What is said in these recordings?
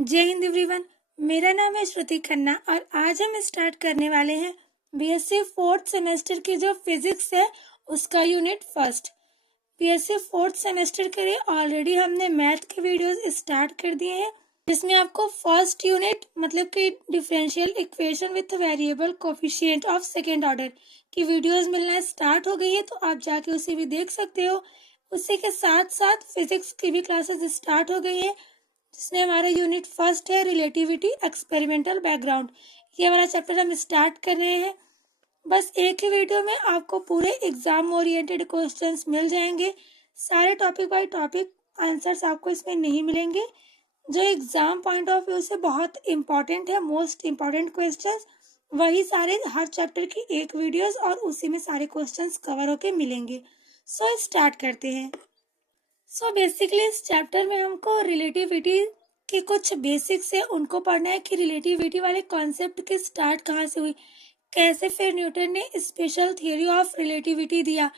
जय हिंद एवरीवन। मेरा नाम है श्रुति खन्ना और आज हम स्टार्ट करने वाले हैं बीएससी फोर्थ सेमेस्टर की जो फिजिक्स है उसका unit first. BSc fourth semester के लिए ऑलरेडी हमने मैथ के वीडियोस स्टार्ट कर दिए हैं, जिसमें आपको फर्स्ट यूनिट मतलब कि differential equation with variable coefficient of second order की वीडियोस मिलना स्टार्ट हो गई है, तो आप जाके उसे भी देख सकते हो। उसी के साथ साथ फिजिक्स की भी क्लासेस स्टार्ट हो गई है, जिसमें हमारा यूनिट फर्स्ट है रिलेटिविटी एक्सपेरिमेंटल बैकग्राउंड। ये वाला चैप्टर हम स्टार्ट कर रहे हैं। बस एक ही वीडियो में आपको पूरे एग्जाम ओरिएंटेड क्वेश्चंस मिल जाएंगे। सारे टॉपिक बाय टॉपिक आंसर्स आपको इसमें नहीं मिलेंगे। जो एग्जाम पॉइंट ऑफ व्यू से बहुत इंपॉर्टेंट है, मोस्ट इंपॉर्टेंट क्वेश्चंस, वही सारे हर चैप्टर की एक वीडियोस और उसी में सारे क्वेश्चंस कवर होके मिलेंगे। सो स्टार्ट करते हैं। बेसिकली इस चैप्टर में हमको रिलेटिविटी के कुछ बेसिक्स है उनको पढ़ना है कि रिलेटिविटी वाले कॉन्सेप्ट की स्टार्ट कहाँ से हुई, कैसे फिर न्यूटन ने स्पेशल थ्योरी ऑफ रिलेटिविटी दिया।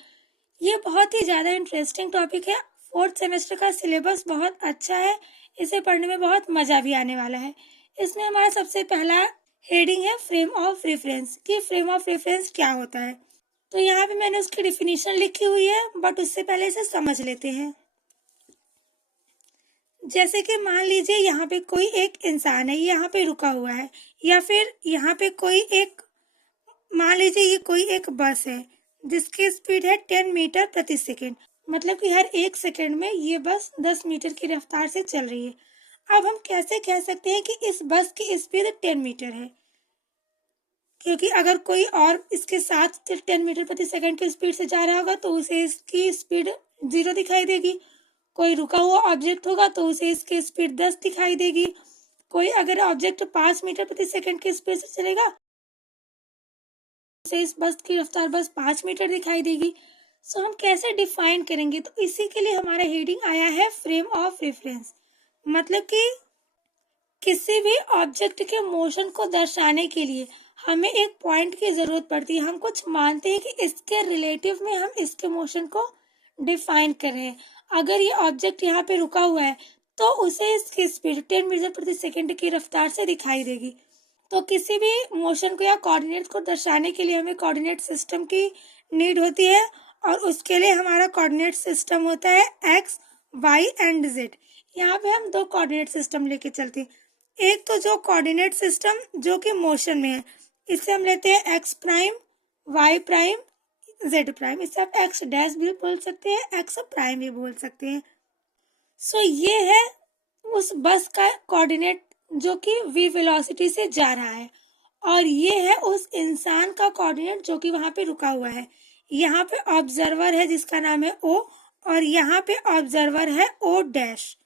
ये बहुत ही ज़्यादा इंटरेस्टिंग टॉपिक है। फोर्थ सेमेस्टर का सिलेबस बहुत अच्छा है, इसे पढ़ने में बहुत मज़ा भी आने वाला है। इसमें हमारा सबसे पहला हेडिंग है फ्रेम ऑफ रेफरेंस, कि फ्रेम ऑफ रेफरेंस क्या होता है। तो यहाँ पे मैंने उसकी डिफिनीशन लिखी हुई है, बट उससे पहले इसे समझ लेते हैं। जैसे कि मान लीजिए यहाँ पे कोई एक इंसान है, यहाँ पे रुका हुआ है, या फिर यहाँ पे कोई एक, मान लीजिए ये कोई एक बस है जिसकी स्पीड है 10 मीटर प्रति सेकेंड, मतलब कि हर एक सेकेंड में ये बस 10 मीटर की रफ्तार से चल रही है। अब हम कैसे कह सकते हैं कि इस बस की स्पीड 10 मीटर है, क्योंकि अगर कोई और इसके साथ 10 मीटर प्रति सेकेंड की स्पीड से जा रहा होगा तो उसे इसकी स्पीड 0 दिखाई देगी। कोई रुका हुआ ऑब्जेक्ट होगा तो उसे इसकी स्पीड 10 दिखाई देगी। कोई अगर ऑब्जेक्ट 5 मीटर प्रति सेकंड की स्पीड से चलेगा, उसे इस बस की रफ्तार बस 5 मीटर दिखाई देगी। सो हम कैसे डिफाइन करेंगे, तो इसी के लिए हमारा हेडिंग आया है फ्रेम ऑफ रेफरेंस। मतलब कि किसी भी ऑब्जेक्ट के मोशन को दर्शाने के लिए हमें एक पॉइंट की जरूरत पड़ती है। हम कुछ मानते हैं कि इसके रिलेटिव में हम इसके मोशन को डिफाइन कर रहे हैं। अगर ये ऑब्जेक्ट यहाँ पे रुका हुआ है तो उसे इसकी स्पीड 10 मीटर प्रति सेकंड की रफ्तार से दिखाई देगी। तो किसी भी मोशन को या कोऑर्डिनेट को दर्शाने के लिए हमें कोऑर्डिनेट सिस्टम की नीड होती है, और उसके लिए हमारा कोऑर्डिनेट सिस्टम होता है एक्स, वाई एंड जेड। यहाँ पे हम दो कोऑर्डिनेट सिस्टम लेके चलते हैं। एक तो जो कोऑर्डिनेट सिस्टम जो कि मोशन में है, इसे हम लेते हैं x prime, y prime, z prime. इसे आप एक्स डैश भी बोल सकते हैं, एक्स प्राइम भी बोल सकते हैं। ये है उस बस का कोऑर्डिनेट जो कि v वेलोसिटी से जा रहा है, और ये है उस इंसान का कोऑर्डिनेट जो कि वहां पे रुका हुआ है। यहाँ पे ऑब्जर्वर है जिसका नाम है ओ, और यहाँ पे ऑब्जर्वर है ओ डैश।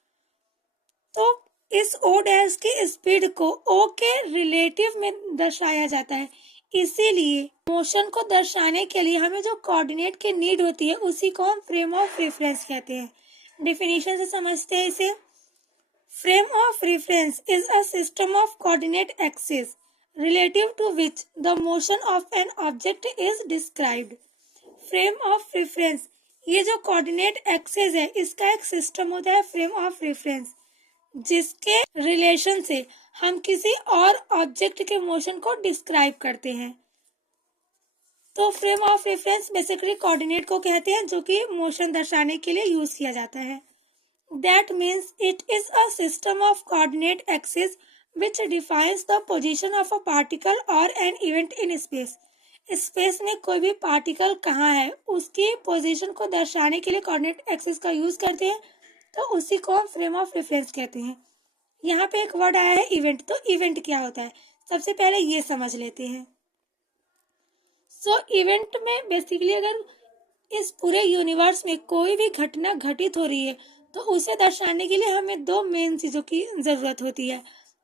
तो इस ओ डैश की स्पीड को ओ के रिलेटिव में दर्शाया जाता है। इसीलिए मोशन को दर्शाने के लिए हमें जो कोऑर्डिनेट की नीड होती है उसी को हम फ्रेम ऑफ रेफरेंस कहते हैं। डेफिनेशन से समझते हैं इसे। Frame of reference is a system of coordinate axis relative to which the motion of an object is described. Frame of reference, ये जो कोऑर्डिनेट एक्सिस है इसका एक सिस्टम होता है फ्रेम ऑफ रेफरेंस, जिसके रिलेशन से हम किसी और ऑब्जेक्ट के मोशन को डिस्क्राइब करते हैं। तो frame of reference basically coordinate को कहते हैं जो कि मोशन दर्शाने के लिए यूज किया जाता है। That means it is a system of coordinate axis which defines the position of a particle or an event in space. Space में कोई भी पार्टिकल कहाँ है उसकी पोजीशन को दर्शाने के लिए कोऑर्डिनेट एक्सिस का यूज करते हैं, तो उसी को हम फ्रेम ऑफ रेफरेंस कहते हैं। यहाँ पे एक वर्ड आया है इवेंट। तो इवेंट क्या होता है, सबसे पहले ये समझ लेते हैं। इवेंट में बेसिकली अगर इस पूरे यूनिवर्स में कोई भी घटना घटित हो रही है तो उसे दर्शाने के लिए हमें दो मेन चीजों की जरूरत होती है।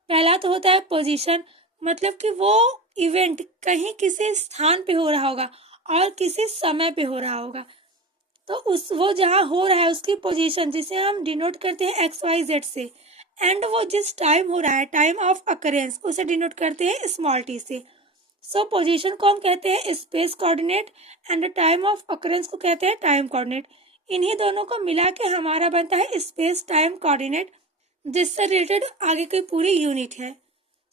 पहला तो होता है पोजीशन, मतलब कि वो इवेंट कहीं किसी स्थान पे हो रहा होगा और किसी समय पे हो रहा होगा, तो वो जहाँ हो रहा है उसकी पोजीशन, जिसे हम डिनोट करते हैं एक्स वाई जेड से, एंड वो जिस टाइम हो रहा है टाइम ऑफ अकरेंस उसे डिनोट करते हैं स्मॉल टी से। पोजीशन को हम कहते हैं space coordinate and time of occurrence को कहते हैं टाइम कोऑर्डिनेट। इन्हीं दोनों को मिला के हमारा बनता है स्पेस टाइम कोऑर्डिनेट, जिससे रिलेटेड आगे की पूरी यूनिट है।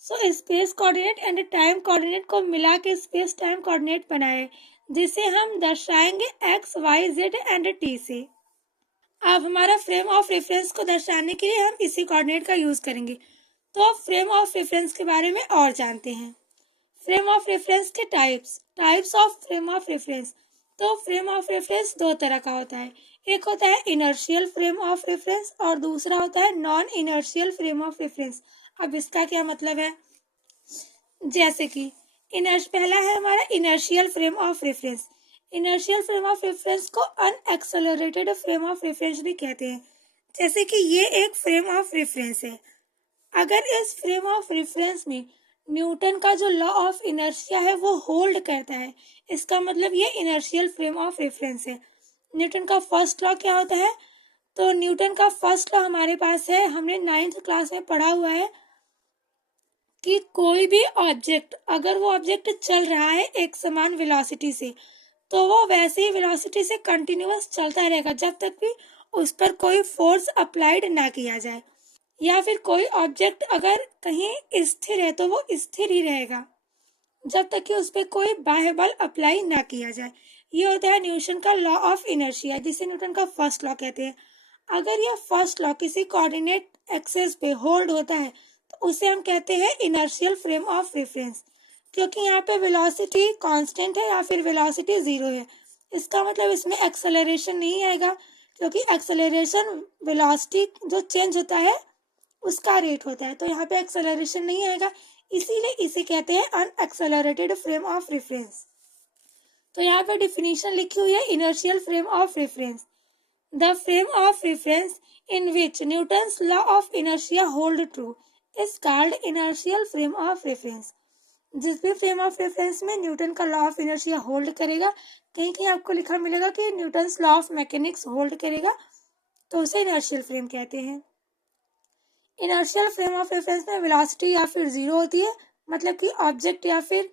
So space coordinate and time coordinate को मिला के स्पेस टाइम कोऑर्डिनेट बनाए, जिसे हम दर्शाएंगे x y z and t से। अब हमारा फ्रेम ऑफ रेफरेंस को दर्शाने के लिए हम इसी कोऑर्डिनेट का यूज करेंगे। तो अब फ्रेम ऑफ रेफरेंस के बारे में और जानते हैं। फ्रेम ऑफ रेफरेंस के types of frame of reference. तो फ्रेम ऑफ रेफरेंस दो तरह का होता है। एक होता है इनर्शियल फ्रेम ऑफ रेफरेंस और दूसरा होता है non inertial frame of reference. अब इसका क्या मतलब है? जैसे कि पहला है हमारा inertial frame of reference. Inertial frame of reference को अनएक्सेलरेटेड फ्रेम ऑफ रेफरेंस भी कहते हैं। जैसे कि ये एक फ्रेम ऑफ रेफरेंस है। अगर इस फ्रेम ऑफ रेफरेंस में न्यूटन का जो लॉ ऑफ इनर्शिया है वो होल्ड करता है, इसका मतलब ये इनर्शियल फ्रेम ऑफ रेफरेंस है। न्यूटन का फर्स्ट लॉ क्या होता है? तो न्यूटन का फर्स्ट लॉ हमारे पास है, हमने 9th क्लास में पढ़ा हुआ है कि कोई भी ऑब्जेक्ट, अगर वो ऑब्जेक्ट चल रहा है एक समान वेलोसिटी से, तो वो वैसे ही वेलोसिटी से कंटिन्यूअस चलता रहेगा जब तक भी उस पर कोई फोर्स अप्लाइड ना किया जाए। या फिर कोई ऑब्जेक्ट अगर कहीं स्थिर है तो वो स्थिर ही रहेगा जब तक कि उस पर कोई बाह्य बल अप्लाई ना किया जाए। ये होता है न्यूटन का लॉ ऑफ इनर्शिया, जिसे न्यूटन का फर्स्ट लॉ कहते हैं। अगर यह फर्स्ट लॉ किसी कोऑर्डिनेट एक्सेस पे होल्ड होता है तो उसे हम कहते हैं इनर्शियल फ्रेम ऑफ रेफरेंस, क्योंकि यहाँ पे वेलोसिटी कांस्टेंट है या फिर वेलोसिटी जीरो है। इसका मतलब इसमें एक्सेलरेशन नहीं आएगा, क्योंकि एक्सेलरेशन वेलोसिटी जो चेंज होता है उसका रेट होता है, तो यहाँ पे एक्सेलरेशन नहीं आएगा, इसीलिए इसे कहते हैं अनएक्सेलरेटेड फ्रेम ऑफ रेफरेंस। तो यहाँ पे डिफिनीशन लिखी हुई है inertial frame of reference. The frame of reference in which Newton's law of inertia hold true is called inertial frame of reference. जिस भी फ्रेम ऑफ रेफरेंस में न्यूटन का लॉ ऑफ इनर्शिया होल्ड करेगा, कहीं कहीं आपको लिखा मिलेगा कि Newton's law of mechanics hold करेगा, तो उसे इनर्शियल फ्रेम कहते हैं। इनर्शियल फ्रेम ऑफ रेफरेंस में वेलोसिटी या फिर जीरो होती है, मतलब कि ऑब्जेक्ट या फिर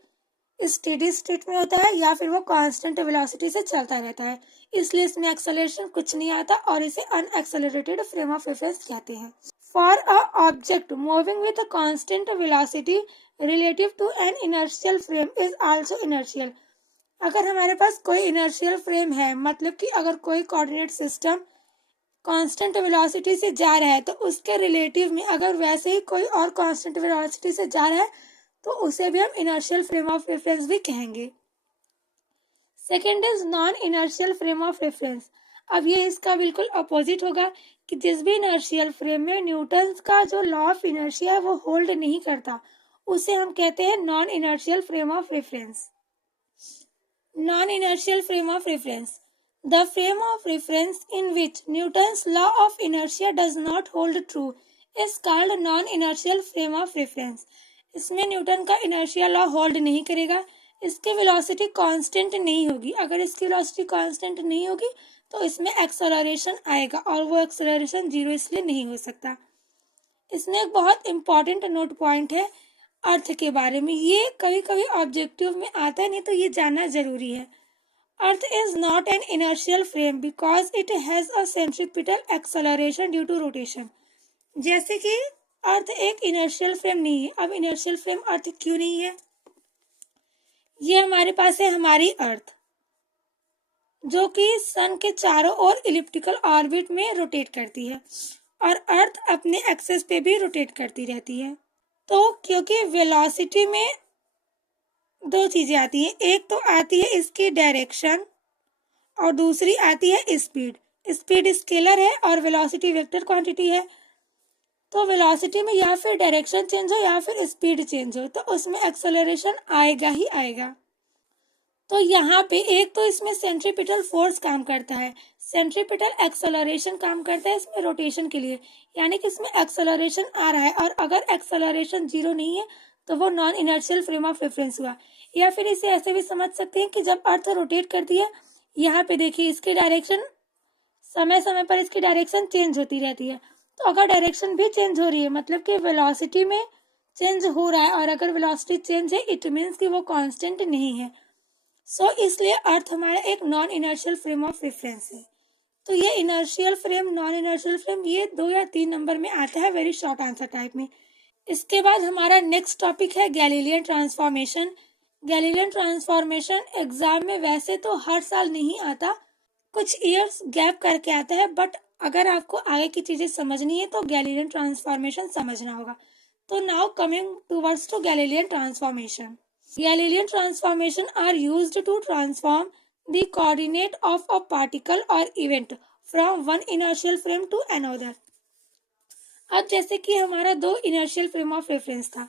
स्टेडी स्टेट में होता है या फिर वो कांस्टेंट वेलोसिटी से चलता रहता है, इसलिए इसमें एक्सेलरेशन कुछ नहीं आता और इसे अनएक्सेलरेटेड फ्रेम ऑफ रेफरेंस कहते हैं। For a object moving with a constant velocity relative to an inertial frame is also inertial. अगर हमारे पास कोई इनर्शियल फ्रेम है, मतलब कि अगर कोई कोऑर्डिनेट सिस्टम कांस्टेंट वेलोसिटी से जा रहा है तो उसके रिलेटिव में अगर वैसे ही कोई और कांस्टेंट वेलोसिटी से जा रहा है तो उसे भी हम इनर्शियल फ्रेम ऑफ रेफरेंस भी कहेंगे। Second is non inertial frame of reference. अब ये इसका बिल्कुल अपोजिट होगा कि जिस भी इनर्शियल फ्रेम में न्यूटन का जो लॉ ऑफ इनर्शिया है वो होल्ड नहीं करता, उसे हम कहते हैं non inertial frame of reference. Non inertial frame of reference, the frame of reference in which Newton's law of inertia does not hold true is called non-inertial frame of reference. इसमें Newton का inertia law hold नहीं करेगा, इसकी velocity constant नहीं होगी। अगर इसकी velocity constant नहीं होगी तो इसमें एक्सेलरेशन आएगा और वो एक्सेलरेशन जीरो इसलिए नहीं हो सकता। इसमें एक बहुत इंपॉर्टेंट नोट पॉइंट है अर्थ के बारे में, ये कभी कभी ऑब्जेक्टिव में आता है, नहीं तो ये जानना जरूरी है। Earth is not an inertial frame because it has a centripetal acceleration due to rotation. जैसे कि अर्थ एक इनर्शियल फ्रेम नहीं है। अब इनर्शियल फ्रेम अर्थ क्यों नहीं है? ये हमारे पास है हमारी अर्थ, जो कि सन के चारों ओर इलिप्टिकल ऑर्बिट में रोटेट करती है और अर्थ अपने एक्सेस पे भी रोटेट करती रहती है। तो क्योंकि वेलोसिटी में दो चीजें आती हैं, एक तो आती है इसकी डायरेक्शन और दूसरी आती है स्पीड। स्पीड स्केलर है और वेलोसिटी वेक्टर क्वांटिटी है, तो वेलोसिटी में या फिर डायरेक्शन चेंज हो या फिर स्पीड चेंज हो तो उसमें एक्सेलरेशन आएगा ही आएगा। तो यहाँ पे एक तो इसमें सेंट्रीपिटल फोर्स काम करता है, सेंट्रीपिटल एक्सेलरेशन काम करता है इसमें रोटेशन के लिए, यानी कि इसमें एक्सेलरेशन आ रहा है और अगर एक्सेलरेशन जीरो नहीं है तो वो non inertial frame of reference हुआ। या फिर इसे ऐसे भी समझ सकते हैं कि जब अर्थ रोटेट करती है, यहाँ पे देखिए इसकी डायरेक्शन समय समय पर इसकी डायरेक्शन चेंज होती रहती है, तो अगर डायरेक्शन भी चेंज हो रही है मतलब कि वेलोसिटी में चेंज हो रहा है, और अगर वेलोसिटी चेंज है इट मीन्स कि वो कांस्टेंट नहीं है। सो इसलिए अर्थ हमारा एक non inertial frame of reference है। तो ये inertial frame, non inertial frame, ये 2 या 3 नंबर में आता है वेरी शॉर्ट आंसर टाइप में। इसके बाद हमारा नेक्स्ट टॉपिक है Galilean transformation. Galilean transformation exam में वैसे तो हर साल नहीं आता, कुछ ईयर्स गैप करके आता है, बट अगर आपको आगे की चीजें समझनी है तो गैलीलियन ट्रांसफॉर्मेशन समझना होगा। तो now coming towards to Galilean transformation. Galilean transformation are used to transform the coordinate of a particle और event from one inertial frame to another. अब जैसे कि हमारा 2 इनर्शियल फ्रेम ऑफ रेफरेंस था,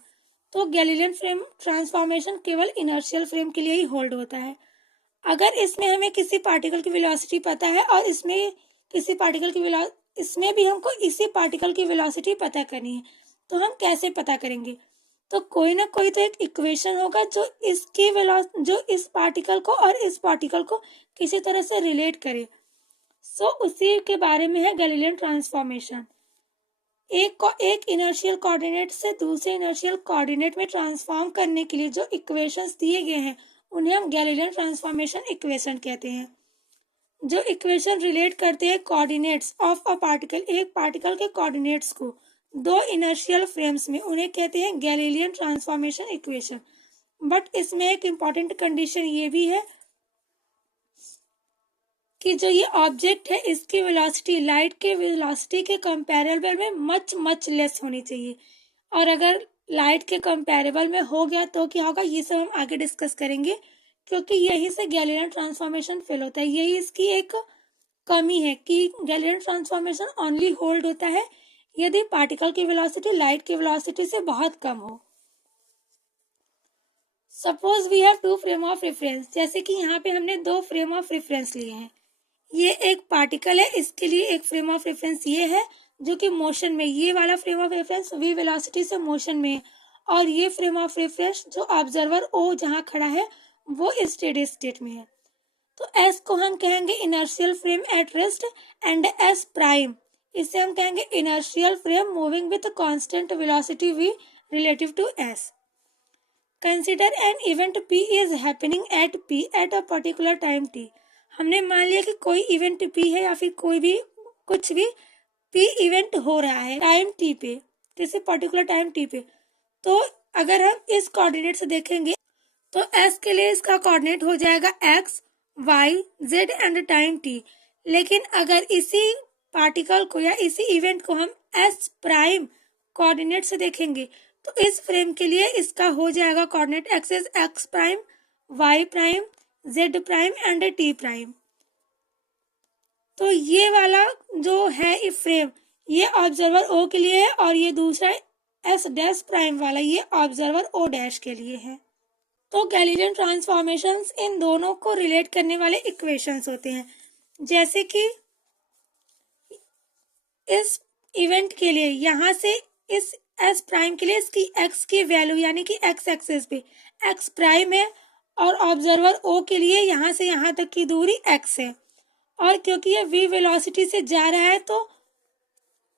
तो गैलीलियन फ्रेम ट्रांसफॉर्मेशन केवल inertial frame के लिए ही होल्ड होता है। अगर इसमें हमें किसी पार्टिकल की वेलोसिटी पता है और इसमें किसी पार्टिकल की इसमें भी हमको इसी पार्टिकल की वेलोसिटी पता करनी है, तो हम कैसे पता करेंगे? तो कोई ना कोई तो एक इक्वेशन होगा जो जो इस पार्टिकल को और इस पार्टिकल को किसी तरह से रिलेट करे। सो उसी के बारे में है गैलीलियन ट्रांसफॉर्मेशन। एक इनर्शियल कोऑर्डिनेट से दूसरे इनर्शियल कोऑर्डिनेट में ट्रांसफॉर्म करने के लिए जो इक्वेशंस दिए गए हैं उन्हें हम गैलीलियन ट्रांसफॉर्मेशन इक्वेशन कहते हैं। जो इक्वेशन रिलेट करते हैं कोऑर्डिनेट्स ऑफ अ पार्टिकल, एक पार्टिकल के कोऑर्डिनेट्स को 2 इनर्शियल फ्रेम्स में, उन्हें कहते हैं गैलीलियन ट्रांसफॉर्मेशन इक्वेशन। बट इसमें एक इम्पॉर्टेंट कंडीशन ये भी है कि जो ये ऑब्जेक्ट है इसकी वेलोसिटी लाइट के वेलोसिटी के कंपैरेबल में मच लेस होनी चाहिए। और अगर लाइट के कंपैरेबल में हो गया तो क्या होगा, ये सब हम आगे डिस्कस करेंगे, क्योंकि यही से गैलीलियन ट्रांसफॉर्मेशन फेल होता है। यही इसकी एक कमी है कि गैलीलियन ट्रांसफॉर्मेशन ओनली होल्ड होता है यदि पार्टिकल की वेलोसिटी लाइट की वेलोसिटी से बहुत कम हो। Suppose we have 2 frame of reference, जैसे कि यहाँ पे हमने 2 फ्रेम ऑफ रेफरेंस लिए हैं। ये एक पार्टिकल है, इसके लिए एक फ्रेम ऑफ रेफरेंस ये है जो कि मोशन में, ये वाला frame of reference v velocity से मोशन में है, और ये फ्रेम ऑफ रेफरेंस जो ऑब्जर्वर O जहाँ खड़ा है वो स्टेडी स्टेट में है। तो S को हम कहेंगे inertial frame at rest and S prime, इसे हम कहेंगे inertial frame moving with constant velocity v relative to S। Consider an event P is happening at P at a particular time T। हमने मान लिया कि कोई इवेंट P है या फिर कोई भी कुछ भी P इवेंट हो रहा है टाइम T पे, किसी पर्टिकुलर टाइम T पे। तो अगर हम इस कोऑर्डिनेट से देखेंगे तो S के लिए इसका कोऑर्डिनेट हो जाएगा x, y, z and time T। लेकिन अगर इसी पार्टिकल को या इसी इवेंट को हम S प्राइम कोऑर्डिनेट से देखेंगे तो इस फ्रेम के लिए इसका हो जाएगा coordinate axis x prime, y prime, z prime and t prime. तो ये वाला जो है ये फ्रेम, ये ऑब्जर्वर O के लिए है, और ये दूसरा S डैश प्राइम वाला ये ऑब्जर्वर O डैश के लिए है। तो गैलीलियन ट्रांसफॉर्मेशंस इन दोनों को रिलेट करने वाले इक्वेशंस होते हैं। जैसे कि इस इवेंट के लिए यहाँ से इस S प्राइम के लिए इसकी x की वैल्यू यानी कि x एक्सिस पे x प्राइम है, और ऑब्जर्वर O के लिए यहाँ से यहाँ तक की दूरी x है, और क्योंकि ये v वेलोसिटी से जा रहा है तो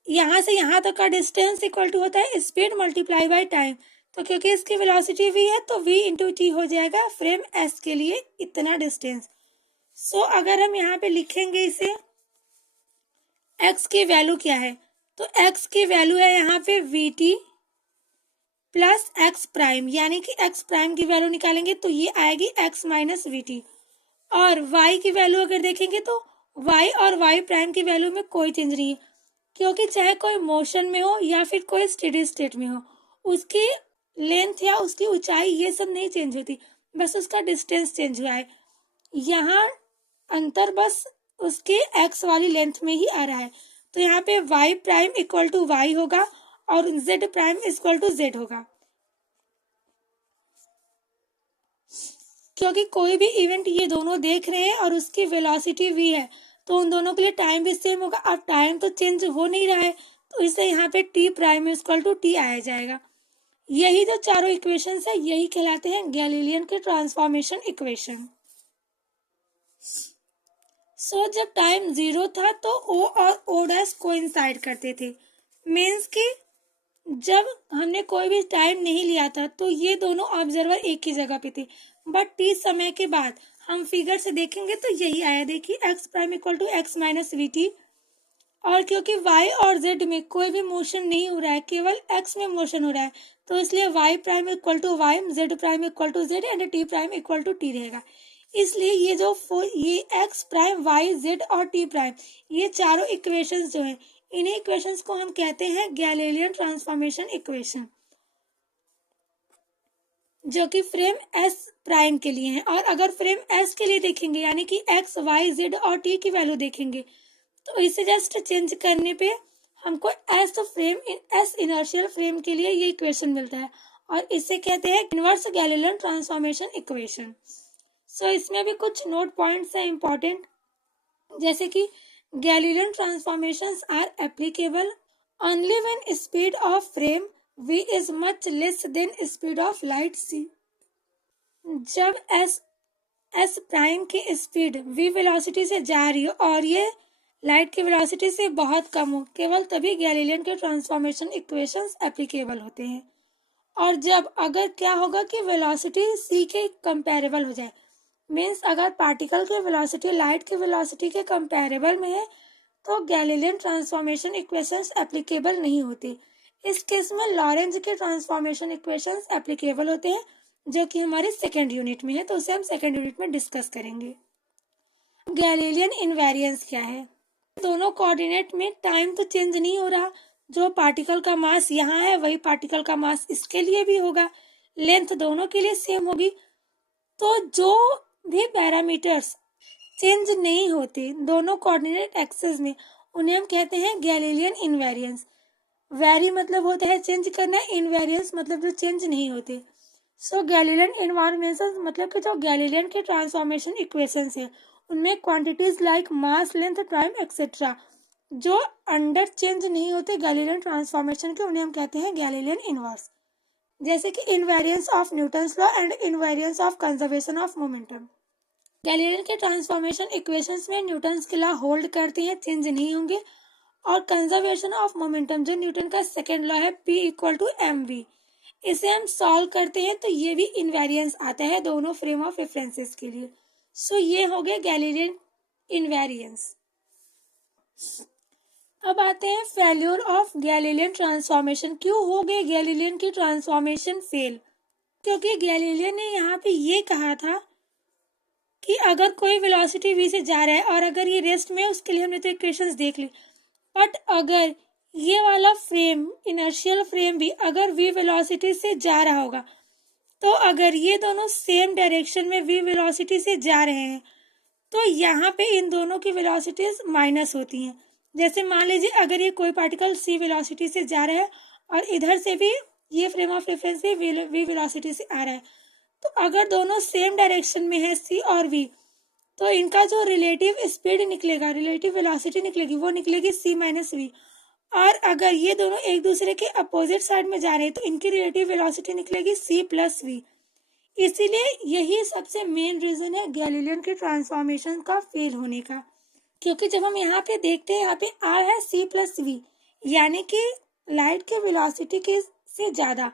यहाँ से यहाँ तक का डिस्टेंस इक्वल टू होता है स्पीड मल्टीप्लाई बाय टाइम। तो क्योंकि इसकी वेलोसिटी v है तो v इंटू टी हो जाएगा फ्रेम S के लिए इतना डिस्टेंस। सो अगर हम यहाँ पे लिखेंगे इसे x की वैल्यू क्या है, तो x की वैल्यू है यहाँ पे vt प्लस x प्राइम, यानी कि x प्राइम की वैल्यू निकालेंगे तो ये आएगी x माइनस vt। और y की वैल्यू अगर देखेंगे तो y और y प्राइम की वैल्यू में कोई चेंज नहीं है, क्योंकि चाहे कोई मोशन में हो या फिर कोई स्टेडी स्टेट में हो, उसकी लेंथ या उसकी ऊंचाई ये सब नहीं चेंज होती, बस उसका डिस्टेंस चेंज हुआ है। यहाँ अंतर बस उसके x वाली लेंथ में ही आ रहा है। तो यहाँ पे y prime equal to y होगा और z prime equal to z होगा। क्योंकि कोई भी इवेंट ये दोनों देख रहे हैं और उसकी वेलोसिटी v है, तो उन दोनों के लिए टाइम भी सेम होगा। अब टाइम तो चेंज हो नहीं रहा है, तो इसे यहाँ पे t prime equal to t आया जाएगा। यही जो चारों इक्वेशंस है यही कहलाते हैं गैलीलियन के ट्रांसफॉर्मेशन इक्वेशन। सो जब टाइम 0 था तो O और O डैश कोइंसाइड करते थे, मीन्स कि जब हमने कोई भी टाइम नहीं लिया था तो ये दोनों ऑब्जर्वर एक ही जगह पे थे, बट t समय के बाद हम फिगर से देखेंगे तो यही आया, देखिए x prime equal to x minus v t. और क्योंकि y और z में कोई भी मोशन नहीं हो रहा है, केवल x में मोशन हो रहा है, तो इसलिए y prime equal to y, z prime equal to z and t prime equal to t रहेगा। इसलिए ये x प्राइम y z और t प्राइम, ये चारों इक्वेशंस जो है, इन्हीं इक्वेशंस को हम कहते हैं गैलीलियन ट्रांसफॉर्मेशन इक्वेशन, जो कि फ्रेम s प्राइम के लिए है। और अगर फ्रेम s के लिए देखेंगे, यानी कि x y z और t की वैल्यू देखेंगे, तो इसे जस्ट चेंज करने पे हमको एस इनर्शियल फ्रेम के लिए ये इक्वेशन मिलता है, और इसे कहते हैं inverse Galilean transformation equation. So इसमें भी कुछ नोट पॉइंट्स हैं इंपॉर्टेंट, जैसे कि Galilean transformations are applicable only when speed of frame v is much less than speed of light c। जब एस प्राइम की स्पीड v वेलोसिटी से जा रही हो और ये लाइट की वेलोसिटी से बहुत कम हो, केवल तभी गैलीलियन के ट्रांसफॉर्मेशन इक्वेशंस एप्लीकेबल होते हैं। और जब अगर क्या होगा कि वेलोसिटी c के कंपैरेबल हो जाए, मीन्स अगर पार्टिकल की वेलोसिटी लाइट की वेलोसिटी के कंपैरेबल में है, तो गैलीलियन ट्रांसफॉर्मेशन इक्वेशंस एप्लीकेबल नहीं होती। इस केस में लॉरेंज के ट्रांसफॉर्मेशन इक्वेशंस एप्लीकेबल होते हैं, जो कि हमारे सेकेंड यूनिट में है, तो उसे हम सेकेंड यूनिट में डिस्कस करेंगे। गैलीलियन इनवेरियंस क्या है? दोनों कोऑर्डिनेट में टाइम तो चेंज नहीं हो रहा, जो पार्टिकल का मास यहाँ है वही पार्टिकल का मास इसके लिए भी होगा, लेंथ दोनों के लिए सेम होगी। तो जो भी पैरामीटर्स चेंज नहीं होते दोनों कोऑर्डिनेट एक्सिस में, उन्हें हम कहते हैं गैलीलियन इनवेरियंस। वेरी मतलब होता है चेंज करना, इनवेरियंस मतलब जो चेंज नहीं होते। सो गैलीलियन इनवेरियंस मतलब कि जो गैलीलियन के ट्रांसफॉर्मेशन इक्वेशंस है, उनमें quantities like mass, length, time etcetera जो अंडर चेंज नहीं होते गैलीलियन ट्रांसफॉर्मेशन के, उन्हें हम कहते हैं गैलीलियन इनवर्स। जैसे कि invariance of Newton's law and invariance of conservation of momentum. Galilean के ट्रांसफॉर्मेशन इक्वेशंस में न्यूटन्स के लॉ होल्ड करते हैं, चेंज नहीं होंगे। और कंजर्वेशन ऑफ मोमेंटम जो न्यूटन का सेकेंड लॉ है, P इक्वल टू mv, इसे हम सॉल्व करते हैं तो ये भी इनवेरियंस आता है दोनों फ्रेम ऑफ रेफरेंसेस के लिए। सो ये हो गए गैलीलियन इनवेरियंस। अब आते हैं फेल्योर ऑफ गैलीलियन ट्रांसफॉर्मेशन। क्यों हो गए गैलीलियन की ट्रांसफॉर्मेशन फेल? क्योंकि गैलीलियन ने यहाँ पे ये कहा था कि अगर कोई वेलोसिटी v से जा रहा है और अगर ये रेस्ट में, उसके लिए हमने तो इक्वेशंस देख ली, बट अगर ये वाला फ्रेम, इनर्शियल फ्रेम भी अगर v वेलोसिटी से जा रहा होगा, तो अगर ये दोनों सेम डायरेक्शन में v वेलोसिटी से जा रहे हैं, तो यहाँ पे इन दोनों की वेलोसिटीज माइनस होती हैं। जैसे मान लीजिए अगर ये कोई पार्टिकल c वेलोसिटी से जा रहा है और इधर से भी ये फ्रेम ऑफ रेफरेंस भी v वेलोसिटी से आ रहा है, तो अगर दोनों सेम डायरेक्शन में है c और v, तो इनका जो रिलेटिव स्पीड निकलेगा, रिलेटिव वेलोसिटी निकलेगी, वो निकलेगी c माइनस वी। और अगर ये दोनों एक दूसरे के अपोजिट साइड में जा रहे हैं, तो इनकी रिलेटिव वेलोसिटी निकलेगी c प्लस वी। इसीलिए यही सबसे मेन रीजन है गैलीलियन के ट्रांसफॉर्मेशन का फेल होने का। क्योंकि जब हम यहाँ पे देखते हैं, यहाँ पे r है c प्लस वी, यानी कि लाइट के वेलोसिटी के से ज़्यादा।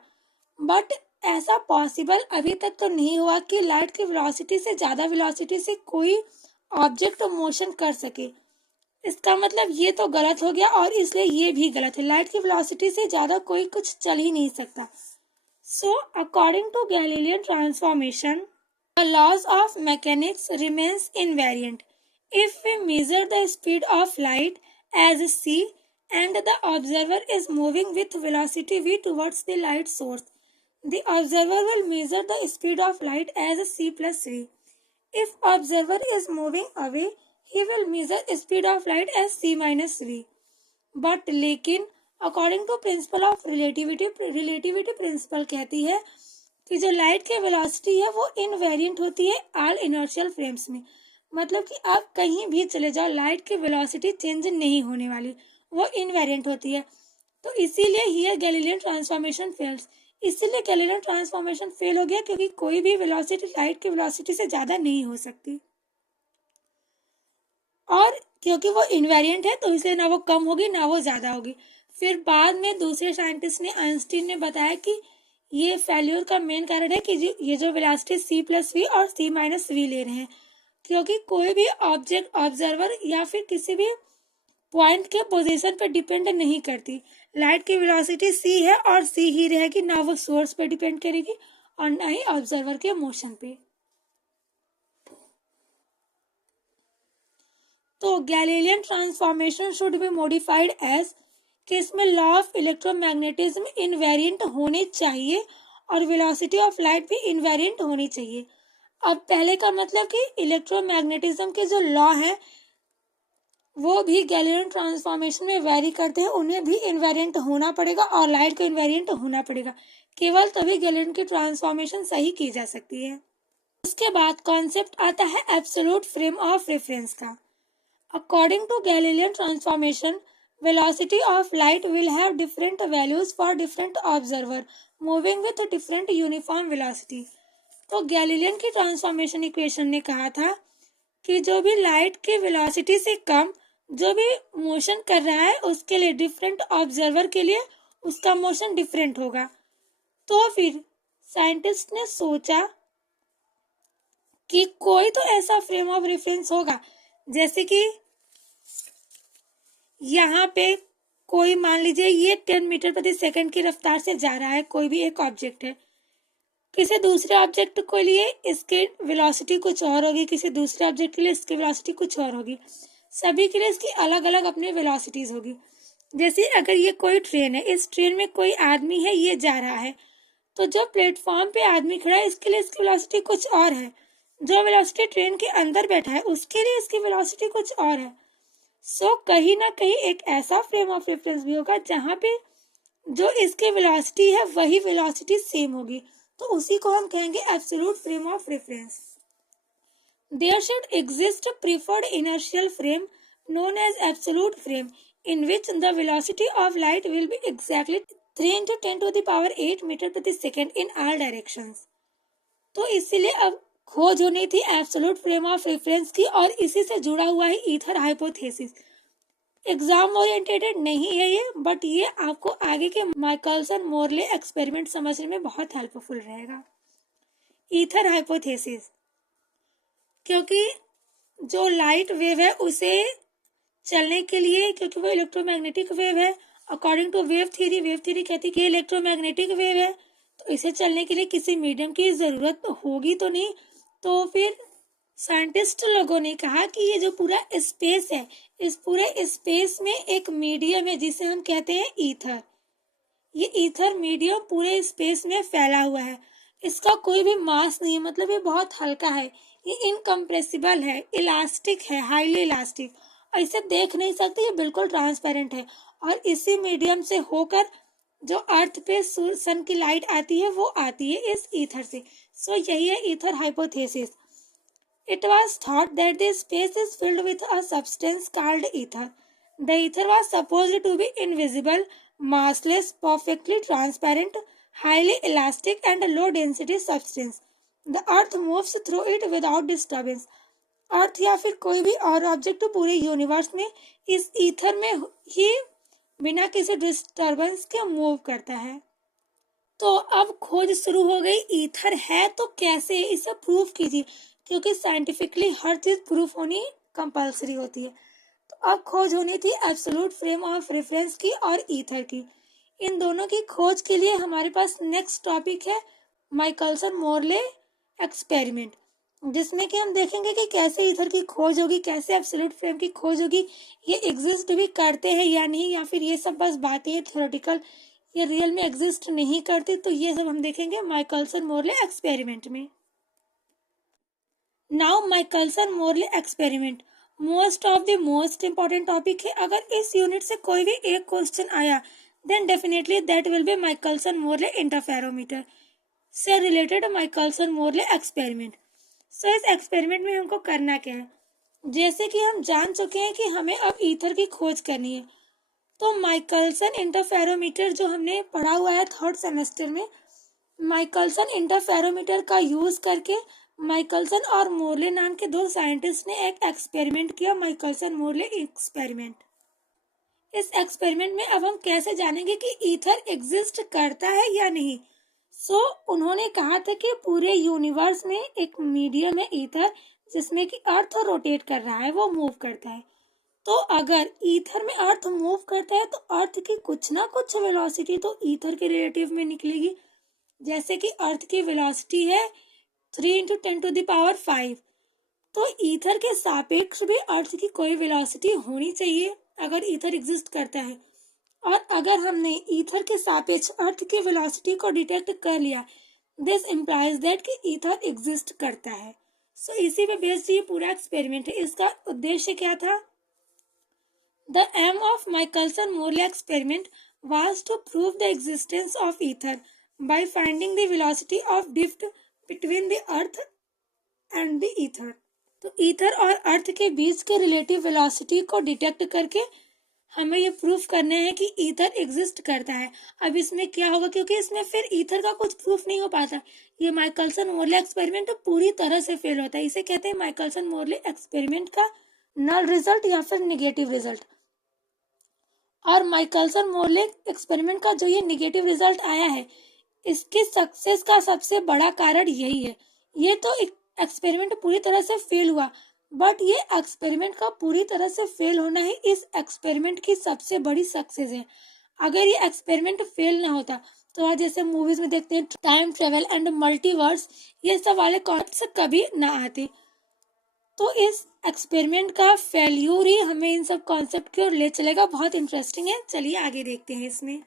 बट ऐसा पॉसिबल अभी तक तो नहीं हुआ कि लाइट की वेलोसिटी से ज़्यादा वेलोसिटी से कोई ऑब्जेक्ट मोशन कर सके। इसका मतलब ये तो गलत हो गया, और इसलिए ये भी गलत है। लाइट की वेलोसिटी से ज़्यादा कोई कुछ चल ही नहीं सकता। So, according to Galilean transformation, the laws of mechanics remains invariant. If we measure the speed of light as c and the observer is moving with velocity v towards the light source, the observer will measure the speed of light as c plus v. If observer is moving away, he will measure speed of light as c minus v. But लेकिन according to principle of relativity principle कहती है कि जो light की velocity है वो invariant होती है ऑल इनर्शियल फ्रेम्स में। मतलब कि आप कहीं भी चले जाओ, लाइट की वेलोसिटी चेंज नहीं होने वाली, वो इनवेरिएंट होती है। तो इसीलिए हियर गैलीलियन ट्रांसफॉर्मेशन फेल्स। इसीलिए गैलीलियन ट्रांसफॉर्मेशन फेल हो गया, क्योंकि कोई भी वेलोसिटी लाइट की वेलोसिटी से ज़्यादा नहीं हो सकती, और क्योंकि वो इनवेरिएंट है तो इसलिए ना वो कम होगी ना वो ज़्यादा होगी। फिर बाद में दूसरे साइंटिस्ट ने, आइंस्टीन ने बताया कि ये फेल्योर का मेन कारण है कि ये जो वेलोसिटी c प्लस वी और c माइनस वी ले रहे हैं, क्योंकि कोई भी ऑब्जेक्ट ऑब्जर्वर या फिर किसी भी पॉइंट के पोजीशन पर डिपेंड नहीं करती। लाइट की वेलोसिटी c है और c ही रहेगी, ना वो सोर्स पर डिपेंड करेगी और ना ही ऑब्जर्वर के मोशन पे। तो Galilean transformation should be modified as कि इसमें लॉ ऑफ इलेक्ट्रोमैग्नेटिज्म इनवेरिएंट होने चाहिए और वेलोसिटी ऑफ लाइट भी इनवेरिएंट होनी चाहिए। अब पहले का मतलब कि इलेक्ट्रोमैग्नेटिज्म के जो लॉ है वो भी गैलीलियन ट्रांसफॉर्मेशन में वेरी करते हैं, उन्हें भी इनवेरिएंट होना पड़ेगा और लाइट को इनवेरिएंट होना पड़ेगा। केवल तभी गैलीलियन की ट्रांसफॉर्मेशन सही की जा सकती है। उसके बाद कॉन्सेप्ट आता है एब्सोल्यूट फ्रेम ऑफ रेफरेंस का। According to Galilean transformation, velocity of light will have different values for different observer moving with a different uniform velocity. तो गैलीलियन की ट्रांसफॉर्मेशन इक्वेशन ने कहा था कि जो भी लाइट की वेलोसिटी से कम जो भी मोशन कर रहा है उसके लिए डिफरेंट ऑब्जर्वर के लिए उसका मोशन डिफरेंट होगा। तो फिर साइंटिस्ट ने सोचा कि कोई तो ऐसा फ्रेम ऑफ रेफरेंस होगा, जैसे कि यहाँ पे कोई मान लीजिए ये 10 मीटर प्रति सेकंड की रफ्तार से जा रहा है, कोई भी एक ऑब्जेक्ट है। किसी दूसरे ऑब्जेक्ट के लिए इसके वेलोसिटी कुछ और होगी, किसी दूसरे ऑब्जेक्ट के लिए इसकी वेलोसिटी कुछ और होगी, सभी के लिए इसकी अलग अलग अपनी वेलोसिटीज होगी। जैसे अगर ये कोई ट्रेन है, इस ट्रेन में कोई आदमी है, ये जा रहा है, तो जो प्लेटफॉर्म पे आदमी खड़ा है इसके लिए इसकी वेलोसिटी कुछ और है, जो वेलोसिटी ट्रेन के अंदर बैठा है उसके लिए इसकी वेलोसिटी कुछ और है। सो कहीं ना कहीं एक ऐसा फ्रेम ऑफ रेफरेंस भी होगा जहाँ पे जो इसकी वेलोसिटी है वही वेलोसिटी सेम होगी, तो उसी को हम कहेंगे absolute frame of reference. There should exist preferred inertial frame known as absolute frame in which the velocity of light will be exactly 3 into 10 to the power 8 metre प्रति second in all directions। तो इसीलिए अब खोज होनी थी absolute frame of reference की और इसी से जुड़ा हुआ है ईथर हाइपोथेसिस। एग्जाम ओरिएंटेड नहीं है ये, बट ये आपको आगे के माइकलसन मोरले एक्सपेरिमेंट समझने में बहुत हेल्पफुल रहेगा। ईथर हाइपोथेसिस, क्योंकि जो लाइट वेव है उसे चलने के लिए, क्योंकि वो इलेक्ट्रोमैग्नेटिक वेव है, अकॉर्डिंग टू वेव थ्योरी कहती है कि इलेक्ट्रोमैग्नेटिक वेव है, तो इसे चलने के लिए किसी मीडियम की जरूरत होगी तो नहीं। तो फिर साइंटिस्ट लोगों ने कहा कि ये जो पूरा स्पेस है, इस पूरे स्पेस में एक मीडियम है जिसे हम कहते हैं ईथर। ये ईथर मीडियम पूरे स्पेस में फैला हुआ है, इसका कोई भी मास नहीं है, मतलब ये बहुत हल्का है, ये इनकम्प्रेसिबल है, इलास्टिक है, हाईली इलास्टिक, और इसे देख नहीं सकते, ये बिल्कुल ट्रांसपेरेंट है। और इसी मीडियम से होकर जो अर्थ पे सन की लाइट आती है वो आती है इस ईथर से। सो यही है ether hypothesis. It was thought that the space is filled with a substance called ether. The ether was supposed to be invisible, massless, perfectly transparent, highly elastic and low density substance. The earth moves through it without disturbance. अर्थ या फिर कोई भी और object पूरे universe में इस ether में ही बिना किसी डिस्टरबेंस के मूव करता है। तो अब खोज शुरू हो गई, ईथर है तो कैसे, इसे प्रूफ कीजिए, क्योंकि साइंटिफिकली हर चीज प्रूफ होनी कंपलसरी होती है। तो अब खोज होनी थी एब्सोल्यूट फ्रेम ऑफ रेफरेंस की और ईथर की। इन दोनों की खोज के लिए हमारे पास नेक्स्ट टॉपिक है माइकलसन मोरले एक्सपेरिमेंट, जिसमें कि हम देखेंगे कि कैसे ईथर की खोज होगी, कैसे एब्सोल्यूट फ्रेम की खोज होगी, ये एग्जिस्ट भी करते हैं या नहीं, या फिर ये सब बस बातें हैं थ्योरेटिकल, ये रियल में एग्जिस्ट नहीं करते। तो ये सब हम देखेंगे माइकलसन मोरले एक्सपेरिमेंट में। Now Michelson Morley experiment most of the most important topic है। अगर इस यूनिट से कोई भी एक क्वेश्चन आया then definitely that will be Michelson Morley interferometer से related Michelson Morley experiment. So इस एक्सपेरिमेंट में हमको करना क्या है, जैसे कि हम जान चुके हैं कि हमें अब ईथर की खोज करनी है, तो माइकलसन इंटरफेरोमीटर जो हमने पढ़ा हुआ है थर्ड सेमेस्टर में, माइकलसन इंटरफेरोमीटर का यूज करके माइकलसन और मोरले नाम के दो साइंटिस्ट ने एक एक्सपेरिमेंट किया, माइकलसन मोरले एक्सपेरिमेंट। इस एक्सपेरिमेंट में अब हम कैसे जानेंगे कि ईथर एग्जिस्ट करता है या नहीं। सो उन्होंने कहा था कि पूरे यूनिवर्स में एक मीडियम है ईथर जिसमें कि अर्थ रोटेट कर रहा है, वो मूव करता है। तो अगर ईथर में अर्थ मूव करता है तो अर्थ की कुछ ना कुछ वेलोसिटी तो ईथर के रिलेटिव में निकलेगी। जैसे कि अर्थ की वेलोसिटी है 3 × 10⁵, तो ईथर के सापेक्ष भी अर्थ की कोई वेलोसिटी होनी चाहिए अगर ईथर एग्जिस्ट करता है। और अगर हमने ईथर के सापेक्ष अर्थ की वेलोसिटी को डिटेक्ट कर लिया, दिस इम्प्लाइज दैट कि ईथर एग्जिस्ट करता है। सो इसी पे बेस्ड ये पूरा एक्सपेरिमेंट है। इसका उद्देश्य क्या था? The aim of Michelson-Morley experiment was to prove the existence of ether by finding the velocity of drift between the earth and the ether. तो ईथर और अर्थ के बीच के रिलेटिव वेलोसिटी को डिटेक्ट करके हमें ये प्रूफ करना है कि ईथर एग्जिस्ट करता है। अब इसमें क्या होगा, क्योंकि इसमें फिर ईथर का कुछ प्रूफ नहीं हो पाता, ये माइकलसन मोरले एक्सपेरिमेंट पूरी तरह से फेल होता है। इसे कहते हैं माइकलसन मोरले एक्सपेरिमेंट का नल रिजल्ट या फिर निगेटिव रिजल्ट। और माइकलसन मोरले एक्सपेरिमेंट का जो ये निगेटिव रिजल्ट आया है, इसकी सक्सेस का सबसे बड़ा कारण यही है। ये तो एक्सपेरिमेंट पूरी तरह से फेल हुआ, बट ये एक्सपेरिमेंट का पूरी तरह से फेल होना ही इस एक्सपेरिमेंट की सबसे बड़ी सक्सेस है। अगर ये एक्सपेरिमेंट फेल ना होता तो आज जैसे मूवीज में देखते हैं टाइम ट्रेवल एंड मल्टीवर्स, ये सब वाले कॉन्सेप्ट कभी ना आते। तो इस एक्सपेरिमेंट का फेल्यूर ही हमें इन सब कॉन्सेप्ट की ओर ले चलेगा। बहुत इंटरेस्टिंग है, चलिए आगे देखते हैं इसमें।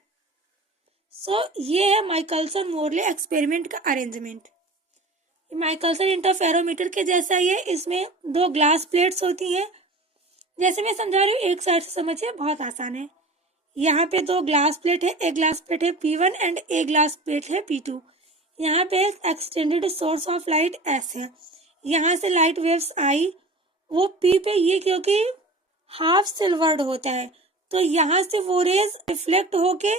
ये है माइकलसन मोरले एक्सपेरिमेंट का अरेंजमेंट। माइकलसन इंटरफेरोमीटर के जैसा ही है, इसमें 2 ग्लास प्लेट्स होती हैं। जैसे मैं समझा रही हूँ, एक साइड से समझिए, बहुत आसान है। यहाँ पे 2 ग्लास प्लेट है, एक ग्लास प्लेट है P1 एंड एक ग्लास प्लेट है P2। यहाँ पे extended source of light S है। यहाँ से लाइट वेव्स आई, वो P पे, ये क्योंकि हाफ सिल्वर्ड होता है तो यहाँ से वो रेज रिफ्लेक्ट होके